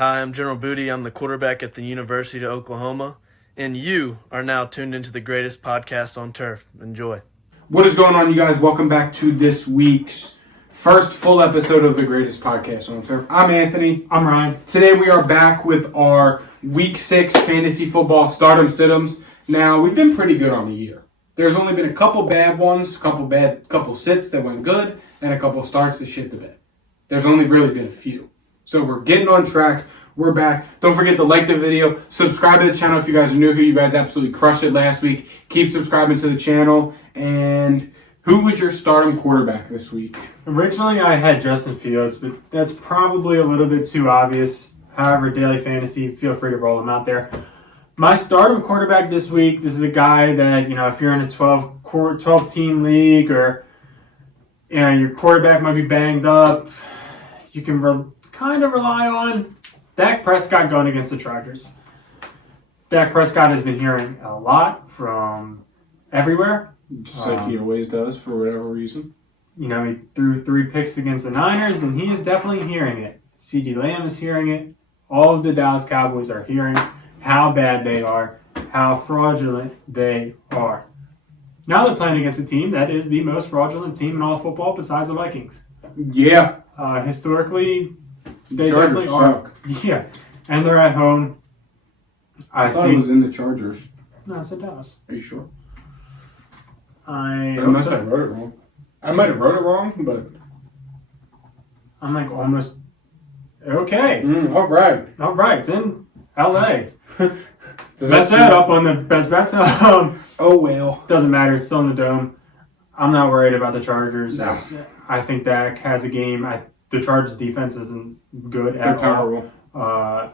Hi, I'm General Booty. I'm the quarterback at the University of Oklahoma, and you are now tuned into the greatest podcast on turf. Enjoy. What is going on, you guys? Welcome back to this week's first full episode of the greatest podcast on turf. I'm Anthony. I'm Ryan. Today we are back with our Week 6 fantasy football stardom sit-ems. Now, we've been pretty good on the year. There's only been a couple bad ones, couple sits that went good, and a couple starts that shit the bed. There's only really been a few. So we're getting on track. We're back. Don't forget to like the video. Subscribe to the channel if you guys are new here. You guys absolutely crushed it last week. Keep subscribing to the channel. And who was your stardom quarterback this week? Originally, I had Justin Fields, but that's probably a little bit too obvious. However, daily fantasy, feel free to roll him out there. My stardom quarterback this week, this is a guy that, if you're in a 12-team league or your quarterback might be banged up, you can kind of rely on Dak Prescott going against the Chargers. Dak Prescott has been hearing a lot from everywhere. Just like he always does for whatever reason. He threw 3 picks against the Niners, and he is definitely hearing it. CeeDee Lamb is hearing it. All of the Dallas Cowboys are hearing how bad they are, how fraudulent they are. Now they're playing against a team that is the most fraudulent team in all of football besides the Vikings. Yeah. Historically, they Chargers definitely are. suck. Yeah, and they're at home. I thought it was in the Chargers. No, it's in Dallas. Are you sure? Unless I wrote it wrong. I might have wrote it wrong, but... I'm like almost... Okay. All right. All right, it's in L.A. Mess that up on the best bets. Oh, well. Doesn't matter. It's still in the Dome. I'm not worried about the Chargers. No. I think Dak has a game. The Chargers' defense isn't good at They're all.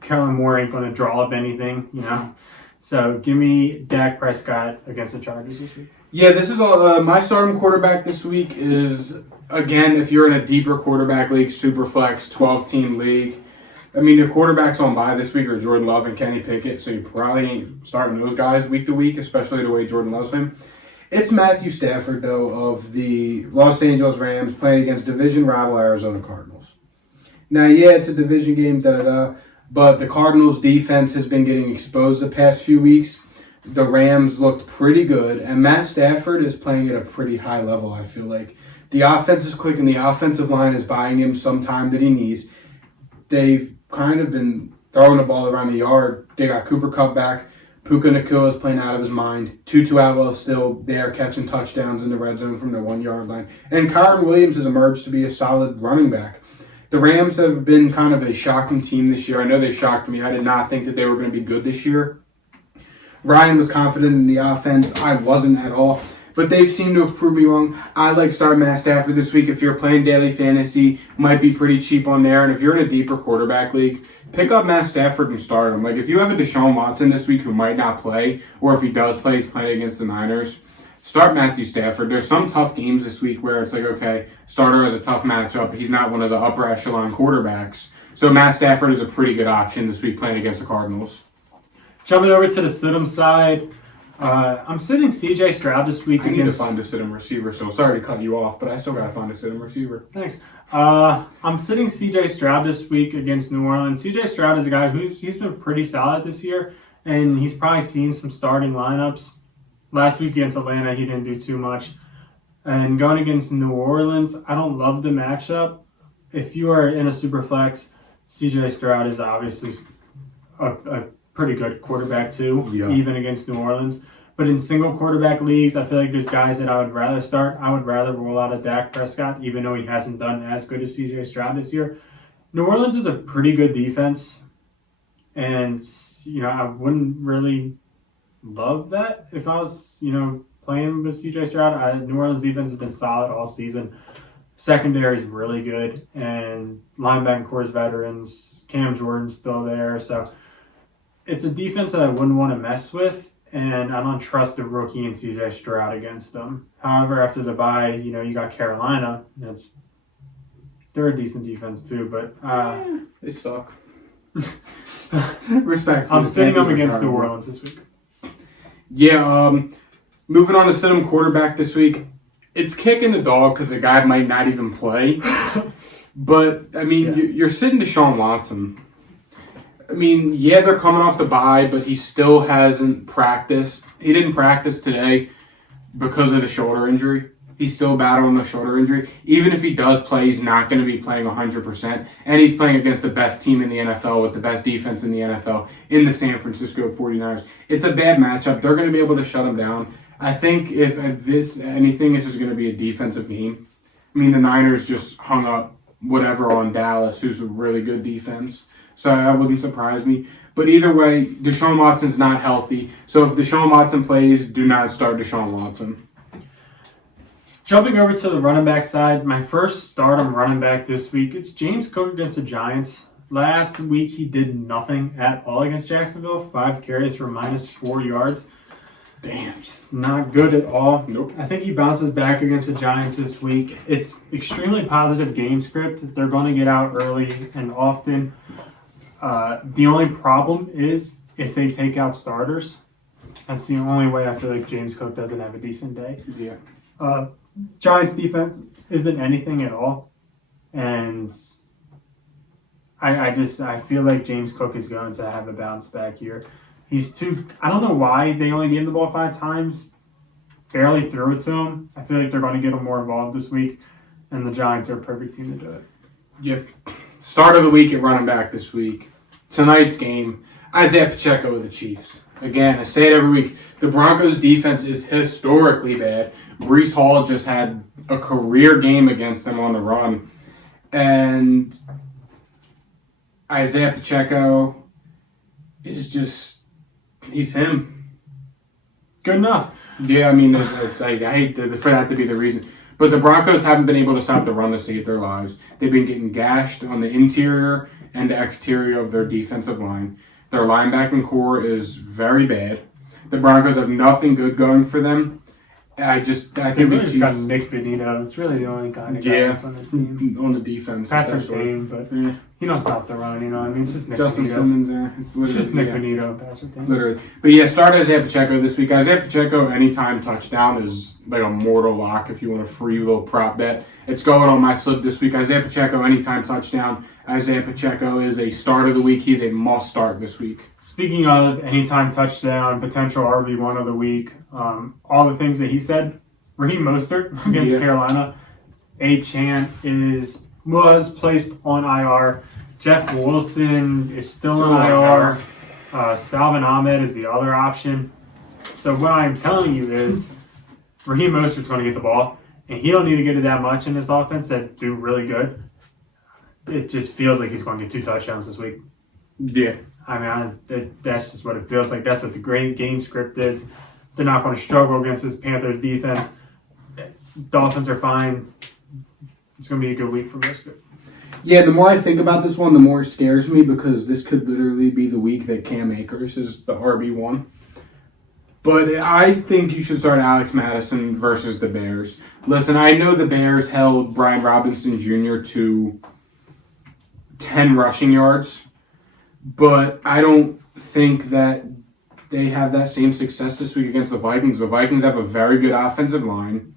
Kellen Moore ain't going to draw up anything, So give me Dak Prescott against the Chargers this week. Yeah, this is my stardom quarterback this week is, again, if you're in a deeper quarterback league, super flex, 12-team league. I mean, the quarterbacks on bye this week are Jordan Love and Kenny Pickett, so you probably ain't starting those guys week to week, especially the way Jordan loves him. It's Matthew Stafford, though, of the Los Angeles Rams playing against division rival Arizona Cardinals. Now, yeah, it's a division game, but the Cardinals' defense has been getting exposed the past few weeks. The Rams looked pretty good, and Matt Stafford is playing at a pretty high level, I feel like. The offense is clicking. The offensive line is buying him some time that he needs. They've kind of been throwing the ball around the yard. They got Cooper Kupp back. Puka Nacua is playing out of his mind. Tutu Atwell is still there catching touchdowns in the red zone from the 1-yard line. And Kyron Williams has emerged to be a solid running back. The Rams have been kind of a shocking team this year. I know they shocked me. I did not think that they were going to be good this year. Ryan was confident in the offense. I wasn't at all. But they seem to have proved me wrong. I like starting Matt Stafford this week. If you're playing daily fantasy, might be pretty cheap on there. And if you're in a deeper quarterback league, pick up Matt Stafford and start him. Like, if you have a Deshaun Watson this week who might not play, or if he does play, he's playing against the Niners, start Matthew Stafford. There's some tough games this week where it's like, okay, starter has a tough matchup. He's not one of the upper echelon quarterbacks. So Matt Stafford is a pretty good option this week playing against the Cardinals. Jumping over to the sit-em side, I'm sitting C.J. Stroud this week. I need to find a sit-em receiver, so sorry to cut you off, but I still got to find a sit-em receiver. Thanks. I'm sitting C.J. Stroud this week against New Orleans. C.J. Stroud is a guy he's been pretty solid this year, and he's probably seen some starting lineups. Last week against Atlanta, he didn't do too much. And going against New Orleans, I don't love the matchup. If you are in a super flex, C.J. Stroud is obviously a pretty good quarterback too, even against New Orleans. But in single quarterback leagues, I feel like there's guys that I would rather start. I would rather roll out a Dak Prescott, even though he hasn't done as good as C.J. Stroud this year. New Orleans is a pretty good defense, and I wouldn't really love that if I was playing with C.J. Stroud. New Orleans defense has been solid all season. Secondary is really good, and linebacking core is veterans. Cam Jordan's still there, so it's a defense that I wouldn't want to mess with, and I don't trust the rookie and C.J. Stroud against them. However, after the bye, you got Carolina. They're a decent defense too, but they suck. Respect. I'm sitting up against New Orleans this week. Yeah, moving on to sit-em quarterback this week. It's kicking the dog because the guy might not even play. But, I mean, you're sitting Deshaun Watson. I mean, yeah, they're coming off the bye, but he still hasn't practiced. He didn't practice today because of the shoulder injury. He's still battling the shoulder injury. Even if he does play, he's not going to be playing 100%. And he's playing against the best team in the NFL with the best defense in the NFL in the San Francisco 49ers. It's a bad matchup. They're going to be able to shut him down. I think if this is going to be a defensive game. I mean, the Niners just hung up whatever on Dallas, who's a really good defense. So that wouldn't surprise me. But either way, Deshaun Watson's not healthy. So if Deshaun Watson plays, do not start Deshaun Watson. Jumping over to the running back side, my first stardom running back this week, it's James Cook against the Giants. Last week, he did nothing at all against Jacksonville. 5 carries for -4 yards. Damn. Just not good at all. Nope. I think he bounces back against the Giants this week. It's extremely positive game script. They're going to get out early and often. The only problem is if they take out starters. That's the only way I feel like James Cook doesn't have a decent day. Yeah. Giants defense isn't anything at all. And I feel like James Cook is going to have a bounce back here. I don't know why they only gave him the ball 5 times. Barely threw it to him. I feel like they're going to get him more involved this week. And the Giants are a perfect team to do it. Yep. Start of the week at running back this week. Tonight's game, Isaiah Pacheco with the Chiefs. Again, I say it every week. The Broncos' defense is historically bad. Breece Hall just had a career game against them on the run. And Isaiah Pacheco is just, he's him. Good enough. Yeah, I mean, I hate for that to be the reason. But the Broncos haven't been able to stop the run to save their lives. They've been getting gashed on the interior and exterior of their defensive line. Their linebacking core is very bad. The Broncos have nothing good going for them. I think they really just got Nick Benito. It's really the only kind of guy that's on the team. On the defense. That's our team, but he don't stop the run, you know what I mean? It's just Nick Justin Benito. Simmons, It's just Nick Benito, pass our team. Literally. But yeah, start Isaiah Pacheco this week. Isaiah Pacheco, anytime touchdown is like a mortal lock if you want a free little prop bet. It's going on my slip this week. Isaiah Pacheco, anytime touchdown. Isaiah Pacheco is a start of the week. He's a must start this week. Speaking of anytime touchdown, potential RB1 of the week, all the things that he said, Raheem Mostert against Carolina, Achane was placed on IR. Jeff Wilson is still on IR. Salvin Ahmed is the other option. So what I'm telling you is Raheem Mostert's going to get the ball, and he don't need to get it that much in this offense that do really good. It just feels like he's going to get 2 touchdowns this week. Yeah. I mean, that's just what it feels like. That's what the great game script is. They're not going to struggle against this Panthers defense. Dolphins are fine. It's going to be a good week for Mostert. Yeah, the more I think about this one, the more it scares me because this could literally be the week that Cam Akers is the RB1. But I think you should start Alex Madison versus the Bears. Listen, I know the Bears held Brian Robinson Jr. to 10 rushing yards, but I don't think that they have that same success this week against the Vikings. The Vikings have a very good offensive line.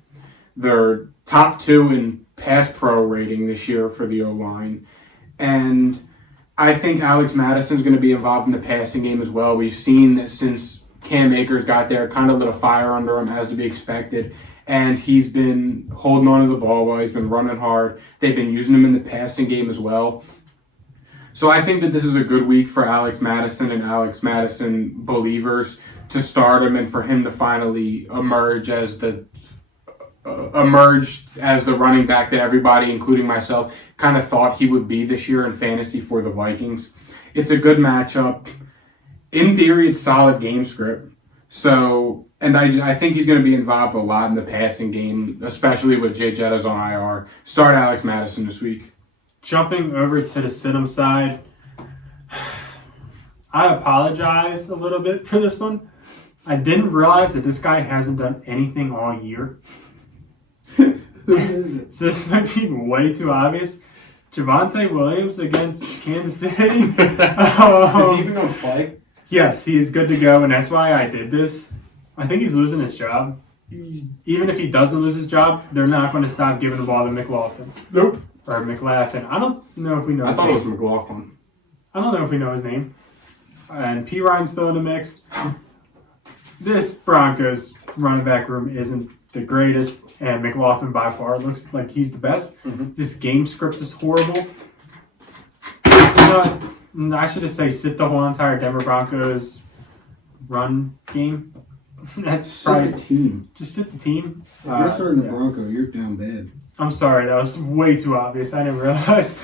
They're top 2 in pass pro rating this year for the O-line. And I think Alex Madison's going to be involved in the passing game as well. We've seen that since Cam Akers got there, kind of lit a fire under him as to be expected. And he's been holding on to the ball well. He's been running hard. They've been using him in the passing game as well. So I think that this is a good week for Alex Madison and Alex Madison believers to start him and for him to finally emerge as the running back that everybody, including myself, kind of thought he would be this year in fantasy for the Vikings. It's a good matchup. In theory, it's solid game script. So, and I think he's going to be involved a lot in the passing game, especially with Jay Jettas on IR. Start Alex Madison this week. Jumping over to the Sidham side, I apologize a little bit for this one. I didn't realize that this guy hasn't done anything all year. So this might be way too obvious. Javonte Williams against Kansas City. Is he even going to play? Yes, he is good to go, and that's why I did this. I think he's losing his job. Even if he doesn't lose his job, they're not going to stop giving the ball to McLaughlin. Nope. or McLaughlin. I don't know if we know I his thought name. it was McLaughlin. I don't know if we know his name. And P. Ryan's still in the mix. This Broncos running back room isn't the greatest, and McLaughlin by far looks like he's the best. Mhm. This game script is horrible. I should just say sit the whole entire Denver Broncos run game. That's Sit probably the team. just sit the team. If you're starting the Yeah. Bronco, you're down bad. I'm sorry, that was way too obvious. I didn't realize.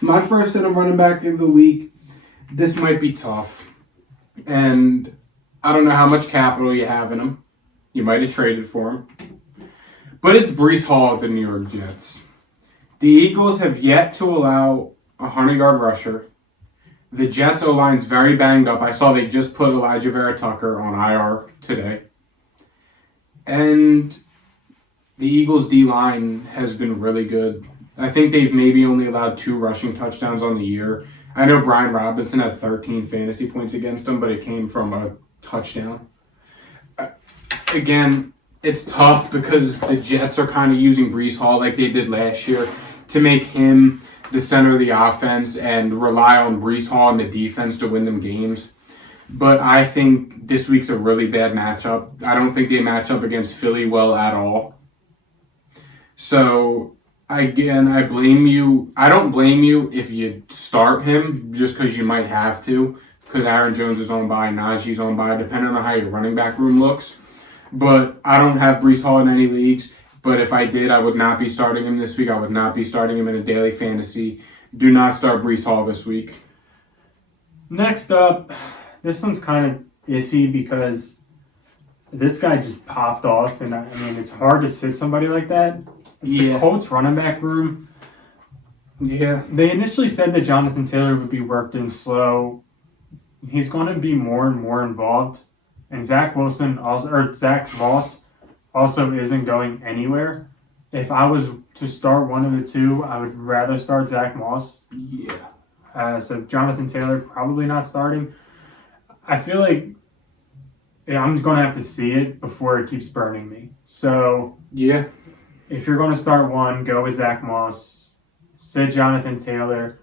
My first set of running back of the week, this might be tough. And I don't know how much capital you have in him. You might have traded for him. But it's Breece Hall of the New York Jets. The Eagles have yet to allow a 100-yard rusher. The Jets O-line's very banged up. I saw they just put Elijah Vera Tucker on IR today. And the Eagles' D-line has been really good. I think they've maybe only allowed 2 rushing touchdowns on the year. I know Brian Robinson had 13 fantasy points against them, but it came from a touchdown. Again, it's tough because the Jets are kind of using Breece Hall like they did last year to make him the center of the offense and rely on Breece Hall and the defense to win them games. But I think this week's a really bad matchup. I don't think they match up against Philly well at all. So, again, I blame you. I don't blame you if you start him just because you might have to, because Aaron Jones is on bye, Najee's on bye, depending on how your running back room looks. But I don't have Breece Hall in any leagues. But if I did, I would not be starting him this week. I would not be starting him in a daily fantasy. Do not start Breece Hall this week. Next up, this one's kind of iffy because this guy just popped off, and I mean, it's hard to sit somebody like that. It's the Colts running back room. Yeah. They initially said that Jonathan Taylor would be worked in slow. He's going to be more and more involved. And Zach Moss also isn't going anywhere. If I was to start one of the two, I would rather start Zach Moss. Yeah. So Jonathan Taylor, probably not starting. I feel like I'm going to have to see it before it keeps burning me. So Yeah. if you're going to start one, go with Zach Moss. Sit Jonathan Taylor.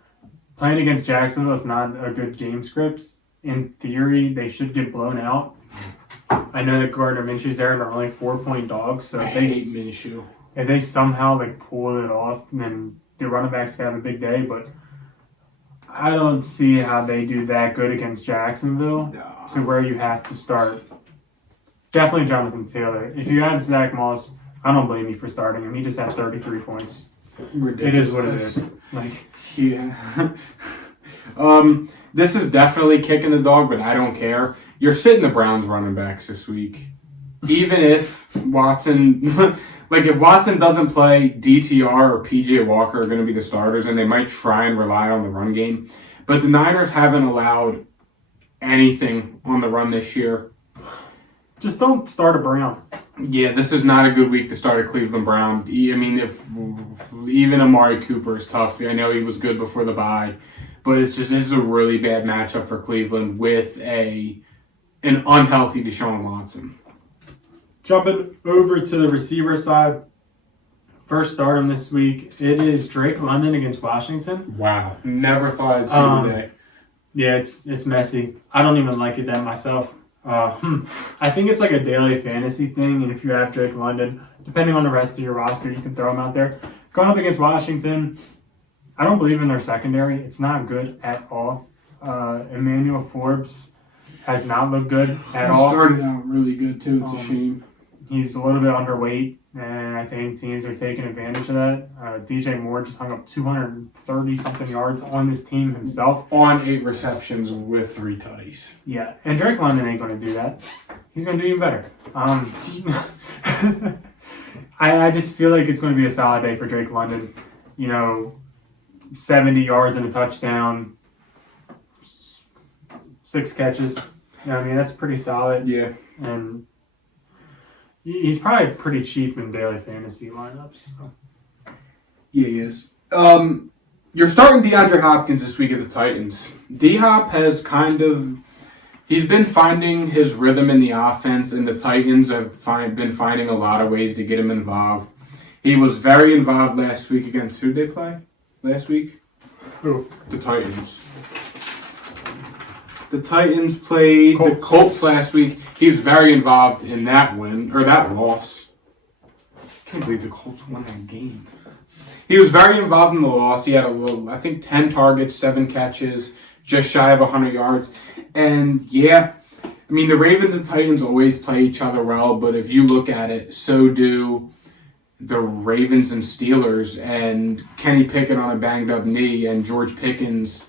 Playing against Jacksonville is not a good game script. In theory, they should get blown out. I know that Gardner Minshew's there and they're only 4-point dogs. So I if hate Minshew. they somehow pull it off, then the running backs can have a big day. But I don't see how they do that good against Jacksonville to where you have to start. Definitely Jonathan Taylor. If you have Zach Moss, I don't blame you for starting him. He just had 33 points. Ridiculous. It is what it is. Yeah. This is definitely kicking the dog, but I don't care. You're sitting the Browns running backs this week. Even if Watson, if Watson doesn't play, DTR or PJ Walker are going to be the starters, and they might try and rely on the run game. But the Niners haven't allowed anything on the run this year. Just don't start a Brown. Yeah, this is not a good week to start a Cleveland Brown. I mean, if even Amari Cooper is tough. I know he was good before the bye, but this is a really bad matchup for Cleveland with an unhealthy Deshaun Watson. Jumping over to the receiver side. First start him this week. It is Drake London against Washington. Wow, never thought I'd see today. Yeah, it's messy. I don't even like it that myself. I think it's like a daily fantasy thing, and if you have Drake London, depending on the rest of your roster, you can throw him out there. Going up against Washington, I don't believe in their secondary. It's not good at all. Emmanuel Forbes has not looked good at all. Started out really good too. It's a shame. He's a little bit underweight, and I think teams are taking advantage of that. DJ Moore just hung up 230-something yards on this team himself. On 8 receptions with 3 tutties. Yeah, and Drake London ain't going to do that. He's going to do even better. I just feel like it's going to be a solid day for Drake London. 70 yards and a touchdown, 6 catches. That's pretty solid. Yeah. And he's probably pretty cheap in daily fantasy lineups. So. Yeah, he is. You're starting DeAndre Hopkins this week at the Titans. D-Hop has he's been finding his rhythm in the offense, and the Titans have been finding a lot of ways to get him involved. He was very involved last week against who did they play last week? Who? The Titans. The Titans played the Colts last week. He's very involved in that win, or that loss. I can't believe the Colts won that game. He was very involved in the loss. He had I think 10 targets, 7 catches, just shy of 100 yards. And yeah, I mean, the Ravens and Titans always play each other well, but if you look at it, so do the Ravens and Steelers, and Kenny Pickett on a banged up knee, and George Pickens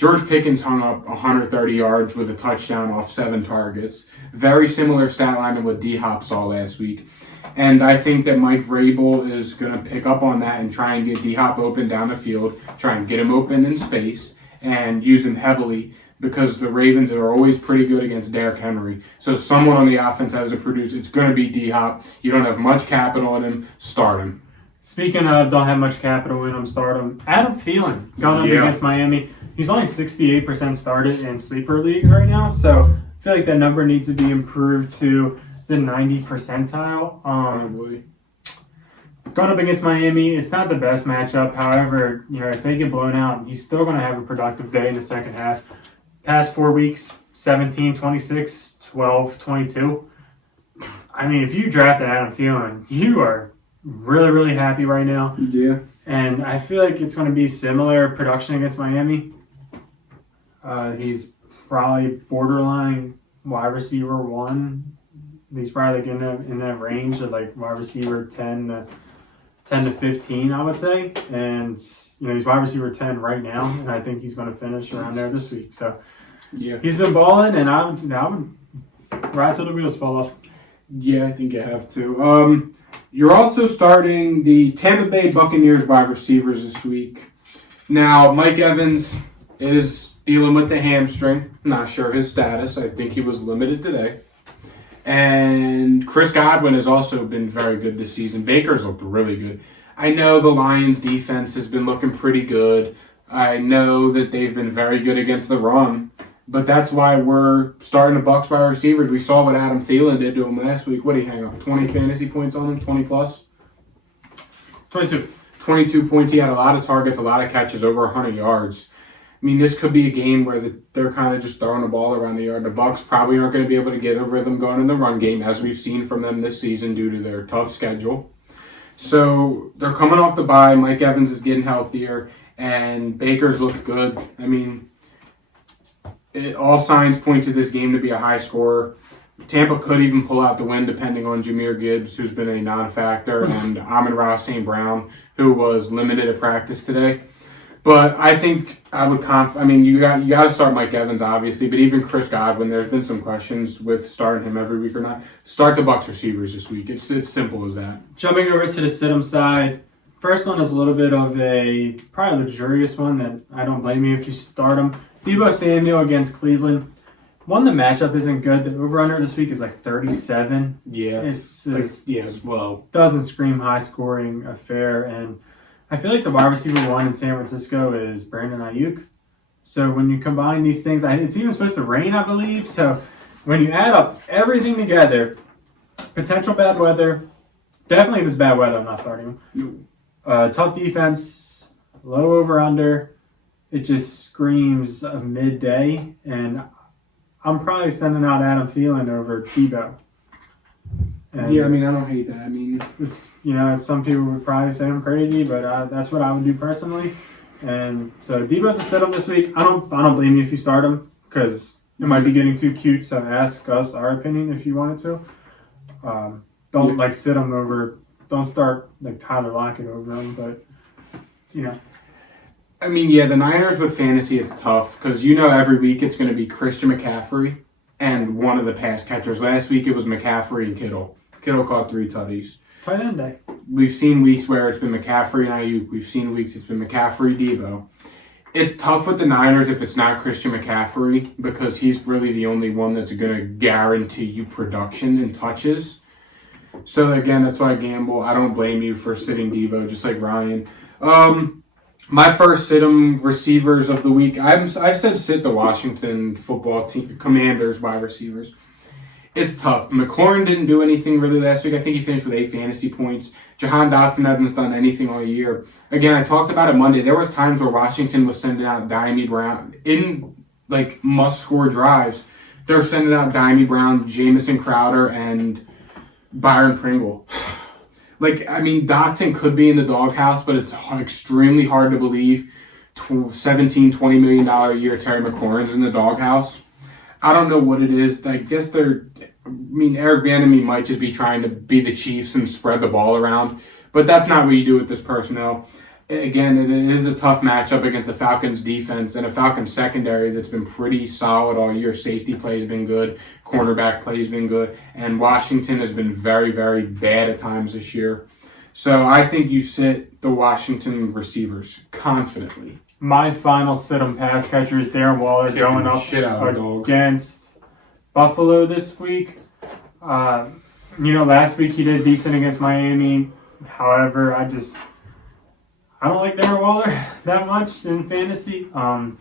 hung up 130 yards with a touchdown off 7 targets. Very similar stat line to what D-Hop saw last week. And I think that Mike Vrabel is going to pick up on that and try and get D-Hop open down the field, try and get him open in space, and use him heavily, because the Ravens are always pretty good against Derrick Henry. So someone on the offense has to produce. It's going to be D-Hop. You don't have much capital in him. Start him. Speaking of don't have much capital in him, start him. Adam Thielen going up against Miami. He's only 68% started in sleeper leagues right now, so I feel like that number needs to be improved to the 90 percentile. Probably. Going up against Miami, it's not the best matchup. However, if they get blown out, he's still going to have a productive day in the second half. Past 4 weeks, 17, 26, 12, 22. I mean, if you drafted Adam Thielen, you are really, really happy right now. Yeah. And I feel like it's going to be similar production against Miami. He's probably borderline wide receiver 1. He's probably like in that range of like wide receiver 10 to 15, I would say. And he's wide receiver 10 right now, and I think he's going to finish around there this week. So yeah, he's been balling, and I would ride till the wheels fall off. Yeah, I think you have to. You're also starting the Tampa Bay Buccaneers wide receivers this week. Now, Mike Evans is dealing with the hamstring. Not sure his status. I think he was limited today. And Chris Godwin has also been very good this season. Baker's looked really good. I know the Lions' defense has been looking pretty good. I know that they've been very good against the run. But that's why we're starting the Bucs wide receivers. We saw what Adam Thielen did to him last week. What did he hang up? 20 fantasy points on him? 20 plus? 22. 22 points. He had a lot of targets, a lot of catches, over 100 yards. I mean, this could be a game where they're kind of just throwing the ball around the yard. The Bucs probably aren't going to be able to get a rhythm going in the run game, as we've seen from them this season due to their tough schedule. So they're coming off the bye. Mike Evans is getting healthier, and Baker's looked good. I mean, all signs point to this game to be a high scorer. Tampa could even pull out the win depending on Jahmyr Gibbs, who's been a non-factor, and Amon-Ra St. Brown, who was limited at practice today. But I think I would you got to start Mike Evans, obviously, but even Chris Godwin, there's been some questions with starting him every week or not. Start the Bucs receivers this week. It's simple as that. Jumping over to the sit-em side, first one is a little bit of a probably luxurious one that I don't blame you if you start him. Deebo Samuel against Cleveland. One, the matchup isn't good. The over-under this week is like 37. Yeah. It's as well. Doesn't scream high-scoring affair. And I feel like the wide receiver 1 in San Francisco is Brandon Ayuk. So when you combine these things, it's even supposed to rain, I believe. So when you add up everything together, potential bad weather, definitely if it's bad weather, I'm not starting him. Tough defense, low over-under. It just screams a midday, and I'm probably sending out Adam Thielen over Deebo. Yeah, I mean, I don't hate that. I mean, it's some people would probably say I'm crazy, but that's what I would do personally. And so Deebo's a sit-em this week. I don't blame you if you start him, because it might be getting too cute. So ask us our opinion if you wanted to. Don't sit him over. Don't start like Tyler Lockett over him, but I mean, yeah, the Niners with fantasy, it's tough because every week it's going to be Christian McCaffrey and one of the pass catchers. Last week it was McCaffrey and Kittle. Kittle caught 3 tutties. Tight end day. We've seen weeks where it's been McCaffrey and Ayuk. We've seen weeks it's been McCaffrey, Deebo. It's tough with the Niners if it's not Christian McCaffrey because he's really the only one that's going to guarantee you production and touches. So, again, that's why I gamble. I don't blame you for sitting Deebo, just like Ryan. My first sit-em receivers of the week, I said sit the Washington football team, Commanders wide receivers. It's tough. McLaurin didn't do anything really last week. I think he finished with 8 fantasy points. Jahan Dotson hasn't done anything all year. Again, I talked about it Monday. There was times where Washington was sending out Diami Brown in like must-score drives. They're sending out Diami Brown, Jamison Crowder, and Byron Pringle. Like, I mean, Dotson could be in the doghouse, but it's extremely hard to believe $17, $20 million a year Terry McLaurin's in the doghouse. I don't know what it is. I guess Eric Bieniemy might just be trying to be the Chiefs and spread the ball around, but that's not what you do with this personnel. Again, it is a tough matchup against a Falcons defense and a Falcons secondary that's been pretty solid all year. Safety play has been good, cornerback play has been good, and Washington has been very, very bad at times this year. So I think you sit the Washington receivers confidently. My final sit-em pass catcher is Darren Waller going up against Buffalo this week. Last week he did decent against Miami. However, I don't like Darren Waller that much in fantasy. Going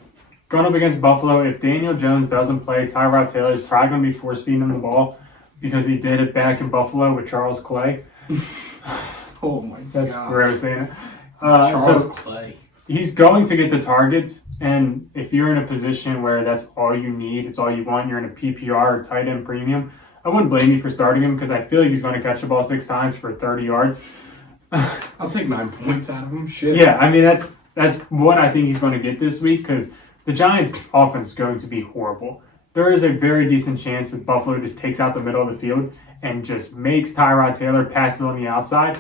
up against Buffalo, if Daniel Jones doesn't play, Tyrod Taylor is probably going to be force-feeding him the ball because he did it back in Buffalo with Charles Clay. Oh, my God. That's gross, ain't it? Charles Clay. He's going to get the targets, and if you're in a position where that's all you need, it's all you want, you're in a PPR or tight end premium, I wouldn't blame you for starting him because I feel like he's going to catch the ball 6 times for 30 yards. I'll take 9 points out of him. Shit. Yeah, I mean, that's what I think he's going to get this week because the Giants' offense is going to be horrible. There is a very decent chance that Buffalo just takes out the middle of the field and just makes Tyrod Taylor pass it on the outside.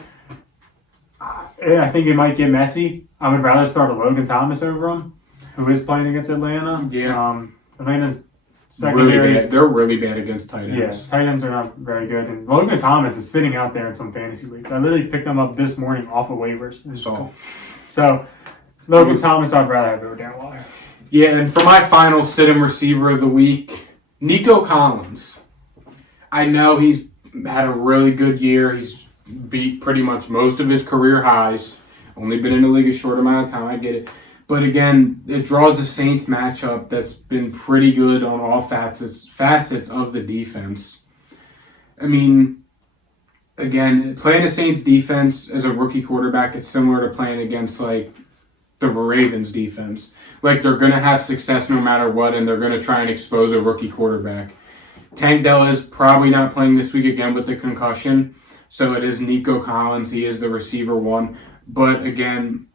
I think it might get messy. I would rather start a Logan Thomas over him, who is playing against Atlanta. Yeah. Atlanta's secondary. Really bad. They're really bad against tight ends. Yeah, tight ends are not very good. And Logan Thomas is sitting out there in some fantasy leagues. I literally picked him up this morning off of waivers. So Logan Thomas, I'd rather have over Darren Waller. Yeah, and for my final sit-em receiver of the week, Nico Collins. I know he's had a really good year. He's beat pretty much most of his career highs. Only been in the league a short amount of time, I get it. But again, it draws the Saints matchup that's been pretty good on all facets of the defense. I mean, again, playing the Saints defense as a rookie quarterback is similar to playing against like the Ravens defense. Like they're going to have success no matter what, and they're going to try and expose a rookie quarterback. Tank Dell is probably not playing this week again with the concussion. So it is Nico Collins. He is the receiver one. But again,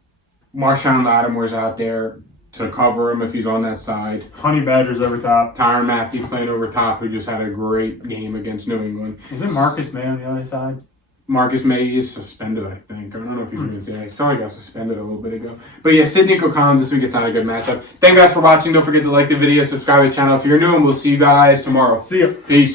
Marshawn Lattimore's out there to cover him if he's on that side. Honey Badger's over top. Tyrann Mathieu playing over top, who just had a great game against New England. Is it Marcus May on the other side? Marcus May is suspended, I think. I don't know if he's going to say. I saw he got suspended a little bit ago. But yeah, Sid Nico Collins this week. It's not a good matchup. Thank you guys for watching. Don't forget to like the video, subscribe to the channel if you're new, and we'll see you guys tomorrow. See ya. Peace.